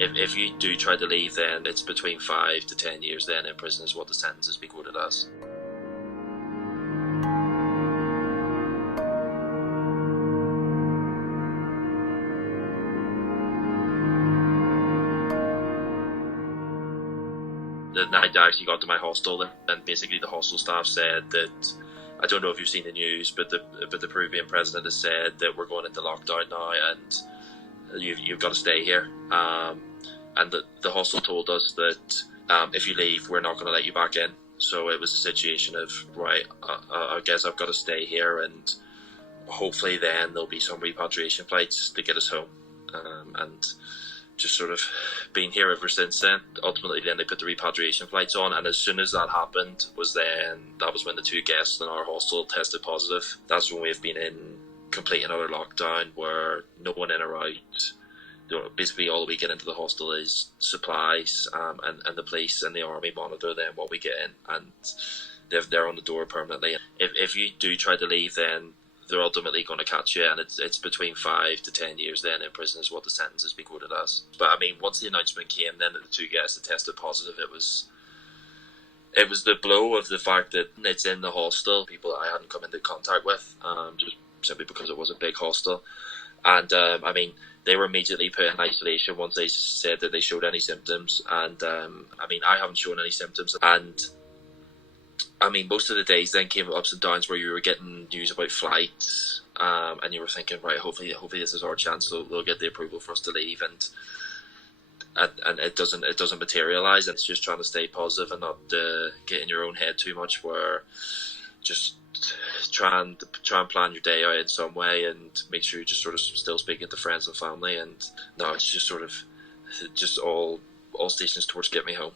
If you do try to leave, then it's between 5 to 10 years then in prison is what the sentences be quoted as. The night I actually got to my hostel, and basically the hostel staff said that, I don't know if you've seen the news, but the Peruvian president has said that we're going into lockdown now, and you've got to stay here. And the hostel told us that if you leave, we're not going to let you back in. So it was a situation of, right, I guess I've got to stay here, and hopefully then there'll be some repatriation flights to get us home. And just sort of been here ever since then. Ultimately then they put the repatriation flights on, and as soon as that happened that was when the 2 guests in our hostel tested positive. That's when we've been in complete and utter lockdown, where no one in or out. Basically all we get into the hostel is supplies, and the police and the army monitor then what we get in, and they're on the door permanently. If you do try to leave, then they're ultimately going to catch you, and it's between 5 to 10 years then in prison is what the sentences be quoted as. But I mean, once the announcement came then that the 2 guests had tested positive, it was the blow of the fact that it's in the hostel, people I hadn't come into contact with, just simply because it was a big hostel. And I mean, they were immediately put in isolation once they said that they showed any symptoms. And I mean, I haven't shown any symptoms, and I mean, most of the days then came ups and downs where you were getting news about flights, and you were thinking, right, hopefully this is our chance. They'll get the approval for us to leave, and it doesn't materialise. And it's just trying to stay positive and not get in your own head too much. Where just try and plan your day out in some way, and make sure you just sort of still speaking to friends and family. And no, it's just sort of just all stations towards get me home.